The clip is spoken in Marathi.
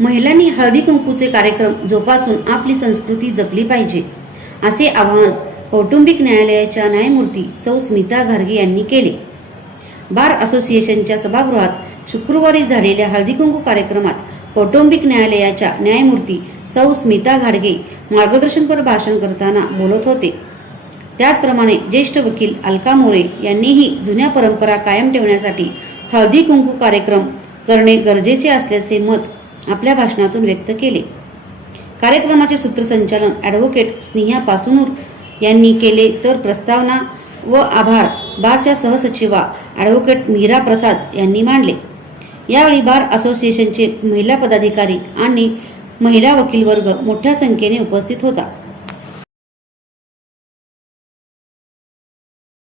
महिलांनी हळदी कुंकूचे कार्यक्रम जोपासून आपली संस्कृती जपली पाहिजे, असे आवाहन कौटुंबिक न्यायालयाच्या न्यायमूर्ती सौ स्मिता घारगे यांनी केले. बार असोसिएशनच्या सभागृहात शुक्रवारी झालेल्या हळदी कुंकू कार्यक्रमात कौटुंबिक न्यायालयाच्या न्यायमूर्ती सौ स्मिता घारगे मार्गदर्शनपर भाषण करताना बोलत होते. त्याचप्रमाणे ज्येष्ठ वकील अलका मोरे यांनीही जुन्या परंपरा कायम ठेवण्यासाठी हळदी कुंकू कार्यक्रम करणे गरजेचे असल्याचे मत आपल्या भाषणातून व्यक्त केले. कार्यक्रमाचे सूत्रसंचालन ॲडव्होकेट स्नेहा पासुनूर यांनी केले, तर प्रस्तावना व आभार बारच्या सहसचिवा ॲडव्होकेट मीरा प्रसाद यांनी मांडले. यावेळी बार असोसिएशनचे महिला पदाधिकारी आणि महिला वकील वर्ग मोठ्या संख्येने उपस्थित होता.